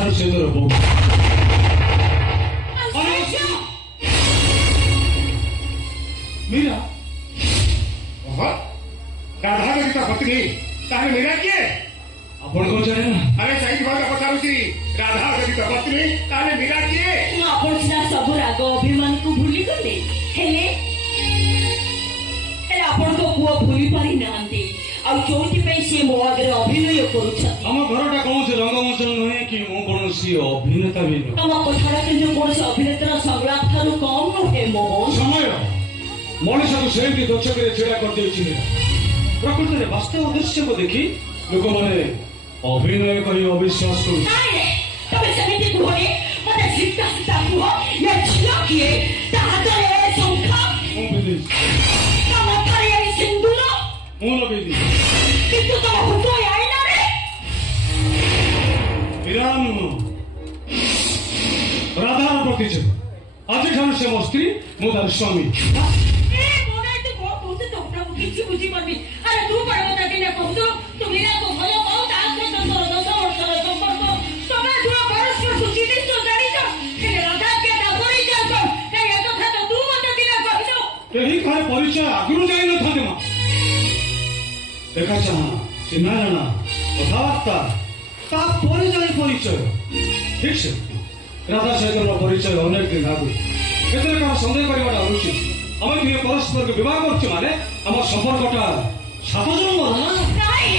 छाड़ से तो रहो मीरा राधा देवी तो पत्नी ताहे मीरा किए आपण को जाने ना अरे सही बात पचारुची राधा देवी तो पत्नी ताहे मीरा किए आपण सिना सब राग अभिमान को भूली गले हेले हेले आपण को पुआ भूली पारी नांती आ जोंति पे से मो आगे अभिनय करूछ हम घरटा कौन से रंगमंच नहे कि मो कोन सी अभिनेता भी न हम कथारा के कोन से अभिनेता संलाप थारु कम नहे मो समय मनुष्य को सेमती दक्षक छेड़ा करदे प्रकृति में वास्तव दृश्य को देखी लोक मैंने अभिनय कर अविश्वास राधार प्रति आज ठान से मो स्त्री मो तार स्वामी किसी बुझी पानी अरे तू पड़ो ताकि ने कहतो तू मीरा को भलो पाओ ता के संतर 10 वर्ष संपर्क तमे जुआ बरस को सुची दिन तो जानी तो के राधा के नगरी जा तो के ये तो था तू मते दिन कहिनो केही खाए परिचय आगुरु जाई न थाते मा देखा चाहना चिन्हा जाना कथावार्ता ता परिचय ठीक से राधा सहित परिचय अनेक दिन आगु केतरे का संदेह करवाटा उचित हम दुई परस्पर के विवाह करछ माने हमर संपर्कटा सात जन्म नाही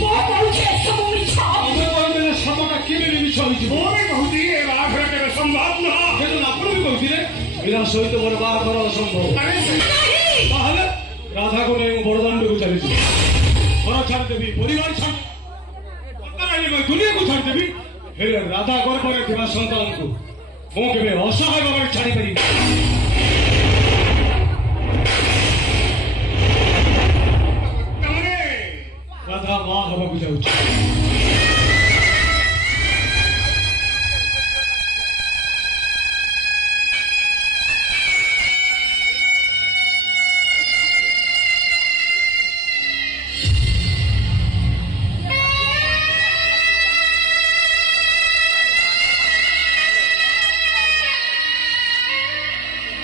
मो कहूछे सब मिछा हम कहले सातटा केबे मिछा होई ओ रे कहती ए बाघरा के संभव न केतो आपण भी कहती रे बिना सहित मोर बाह कर असंभव अरे नाही ताहले राधा को ने बड़दांड को चली घर छाड़ देबी परिवार छाड़ पता नहीं मैं दुनिया को छाड़ देबी हे राधा घर पर थिबा संतान को मो केबे असहाय बाबा छाड़ी परी राधा मां हवा को जाउछ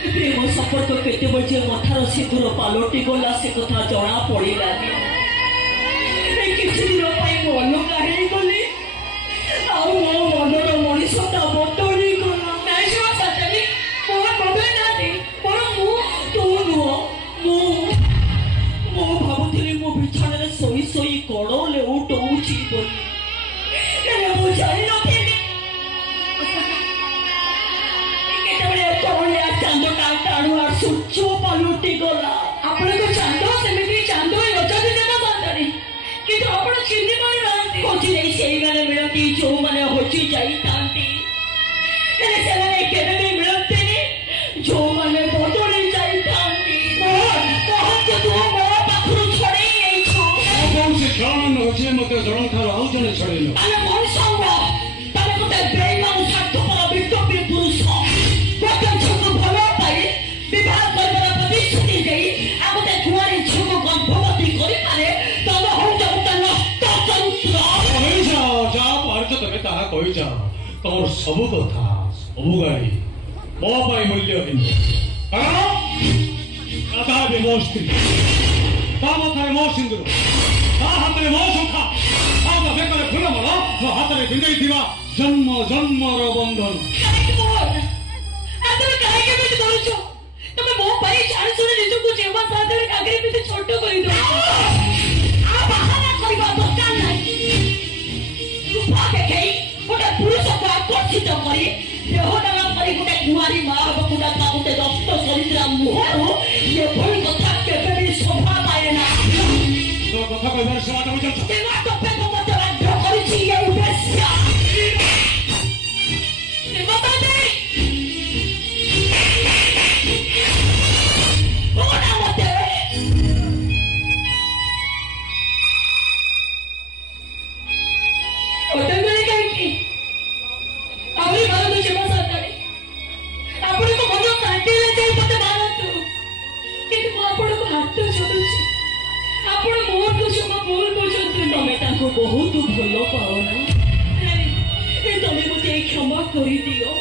प्रेम संपर्क केते बजे मथार सिंदूर पालोटी गला से कथा जणा पड़िला किसी दिन अलगा गली मो मनर मनीषटा बदली गला मोर बदल ना मोर मु तू नुह मो भावुली मो बिछाण शोई शोई कड़ लेउटौची बोली मु जानी नथिली चांदटा टाणुआ सूर्य पालुटी गला आपण को चांद सेमती चांद अजदी देवा बांधणी किंतु आपण चिन्ह मारी नांती कोची नहीं सेही माने मिलती जो माने होची जाई तांती एने से माने केबे भी मिलते नहीं जो माने बदली जाई तांती मोहन कहत तू मो पाखरु छड़े नहीं छो कौन से ध्यान होचे मते जण थारो आउ जने छड़ेलो अरे मन संग तमे कोते बेईमान स्वार्थपर विटोपी पुरुष प्रत्येक छको भलो पाई विवाह करबार प्रतिश्रुति देई आगते कुआरी छको गर्भवती करि पारे तब हो तमें ताहा कही जाओ तुम सब कथा सब गाड़ी मो मूल्यहीन कारण राधा भी मो स्त्री मथार मो सिंदूर हाथ में मो सुखा बेकर फुलमाला मो हाथ में भिंगई जन्म जन्मर बंधन छोट कर गोटे पुरुष को आकर्षित कर देहदान कर गोटे कुआरी माँ गोटे गोटे दस्त शरीर मुहर ये भूल कथा के शोभा पाए ना कथा कहबार से बहुत भल पाओ ना तमें मत क्षमा कर दियो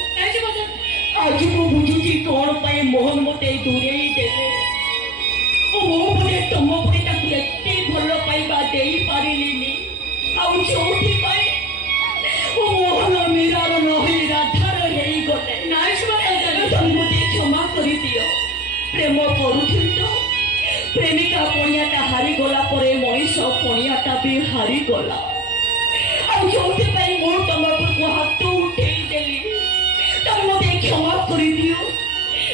आज मु बुझुची कौन पाए मोहन मते दूरे देले मो परे तुम परे ताकू एते भल पाइबा देई पारिलिनी आउ जोठी पाए मोहन मीरार नही राधार हेई गले नाइस मते क्षमा कर दियो प्रेम करुथिल तो प्रेमिका पणियाटा हारी गला परे मनीष पणियाटा भी हारी गला जो तुम हाथ उठे देली तुम मत क्षमा कर दियो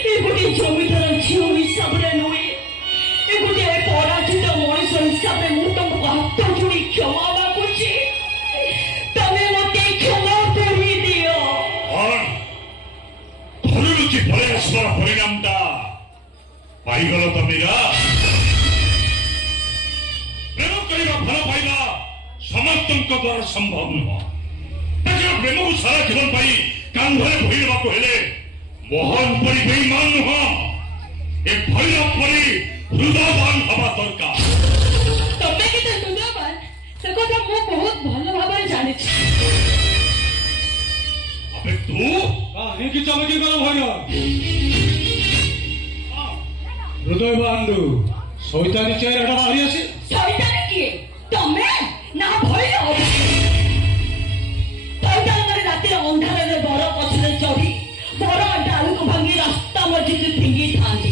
ये गोटे जमीदार झील हिसाब से नुहे ये गोटे पराजित मनीष हिसाब से मुझे तुमको हाथ जोड़ी क्षमा मागुची तमें मत क्षमा कर दियो परिणामटा पाइगल तो मीरा प्रेम करवा भल पाइबा समस्त द्वारा संभव नुह प्रेम को सारा जीवन कांधरे भोईवाक हेले मोहन परी बेईमान नुह ए भैरव परी हृदयवान हवा दरकार तमे के हृदयवान से कथा मु बहुत भल भाव जानि अबे तू काहे की चमकी करो भैया हृदयवान शैतानी चेहरा बाहरी आसे शैतानी किए तमे ना भैरव शैतान माने राति अंधार में बर पछरे चढ़ी बर डाल को भांगी रास्ता मझी फिंगी थांती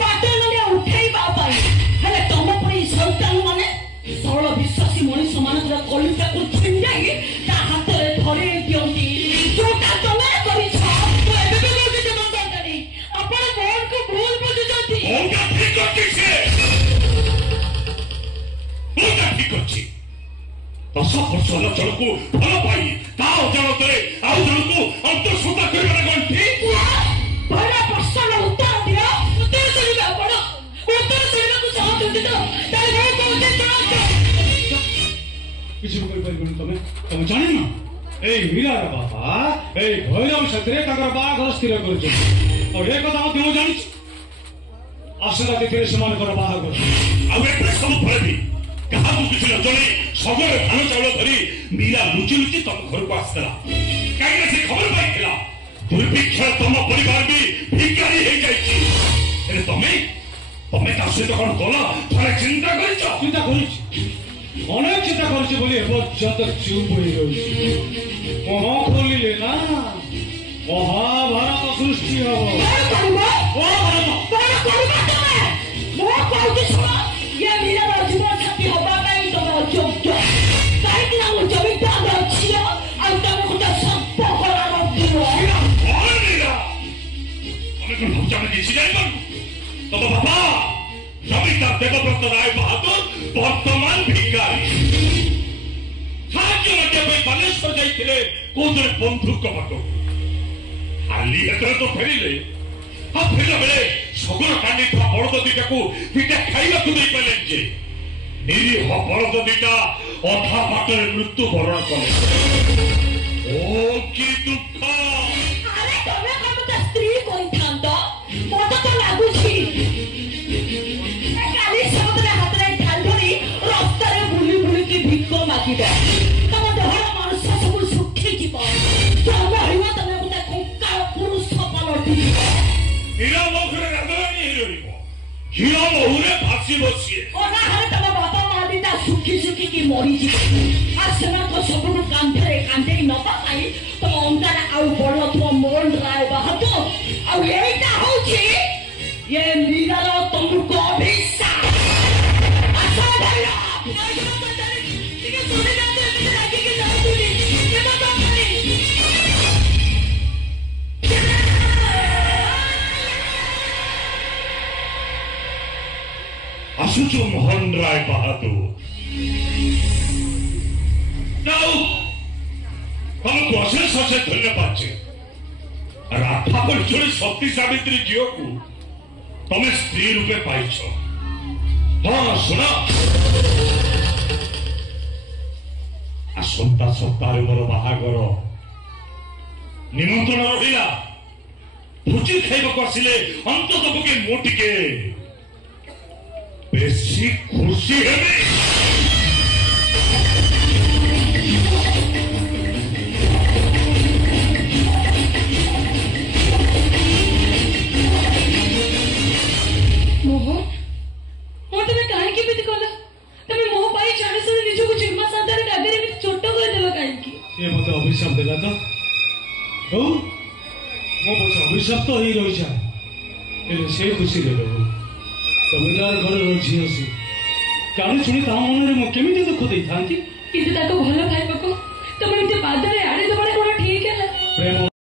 बाटे माने उठेइबा पाई हेले तम परी शैतान माने सरल विश्वासी मनीष मानकर कलिता को छिंडाई ता हाथ रे धरे दियंती जोटा तमे करिछ तो एबे भी लोग जे मंगतानी अपन मोहन को भूल बुझुचंती ओका ठीक करछि से ओका ठीक करछि 10 वर्ष अचल को भल पाई ता अचलते आउ जन को अंतर्सुता करबा कोन ठीक बड़ा प्रश्न उत्तर दियो उत्तर देबा पड़ो उत्तर देबा को चाहत होती तो तार वो कहते किसी को कोई परिगण तमे जानि ना ए मीरा बाबा ए भैरव सतरे ताकर बाघर स्थिर करछ और एक कथा मते मु जानि आशा तिथिरे समान कर बाघर आ एते सब फळबी कहा को किछ न जणी सगर धान चावल धरी मीरा लुचि लुचि तम घर को आसला काहे से खबर पाइला दुर्भिक्ष तम परिवार भी भिखारी हे जाइछि ए तमे ता से तो कोन तोला थरे चिंता करिछ अनेक चिंता करछि बोली जत चुप होई रहछि मोह खोलिले ना महाभारत सृष्टि हो ये मीरा जीवन साथी हवा पाई तुम योग्य कहीं ना जमीदार अच्छी और तुम गोटे सब करार तब बाबा जमीदार देवव्रत राय बहादुर वर्तमान भिखारी साहाଯ୍य लगे बालेश्वर जाइए कौन बंधुक बाटो खाली हेतरे तो फेरिले फेरला बेले सगर कांडी बड़द दुईटा को दुईटा खाइबा को दे पाले जे निरीह बड़द दुईटा अधा बाटर मृत्यु वरण कले ओ की दुख अरे तमे कम त स्त्री कोई थांतो मत तो लागु छी काली समुद्र हाथ रे ढालधरी रास्ता रे बुली बुली की भिक्को मागिबा तम देहर मानस सब सुखी जीव तम हिवा तमे गोटे कंकाळ पुरुष पलटी हीरा मोखरे राजरानी हेरिबो हीरा मोहुरे फासी बसिए ओना हरे तम बापा मादिता सुखी सुखी की मरी जी आ सेना को सब कांधरे कांधे न पाई तम अंगार आउ बड़ तो मोहन राय बहादुर आ एटा होची ये मीरार तुमको अभिशाप अच्छा भैया ठीक है सुने जाते हैं आगे के जाओ तुझे ये बता नहीं आशुचो मोहन राय बहादुर जाओ तुमको अशेष अशेष धन्यवाद छे राधा पर जोड़ी शक्ति सावित्री झील को तमें स्त्री रूपे पाइछ हाँ सुन आसंता सप्ताह मोर बाहागर निमंत्रण रहा भोजी खाइबा आसिले अंतत पके मु टिके बेसी खुशी हेबी ମୁଁ ତମେ କାହିଁକି ଏମିତି କଲ? ତମେ ମୋ ପାଇଁ ଜାଣି ଶୁଣି ନିଜକୁ ଚିନ୍ମା ସାନ୍ତାଣୀ ଆଗରେ ଏମିତି ଛୋଟ କରିଦେଲ କାହିଁକି? ये मत अभिशाप देला तो हो मो पछे अभिशाप तो ही रही जा एले से खुशी रे रहो जमीदार घर रही अछि जानी सुनी ता मन रे मो केमिति दुख देई थांती କିନ୍ତୁ ତାକୁ ଭଲ ପାଇବାକୁ ତମେ ଏମିତି ପାଦରେ ଆଡ଼େ ଦେବା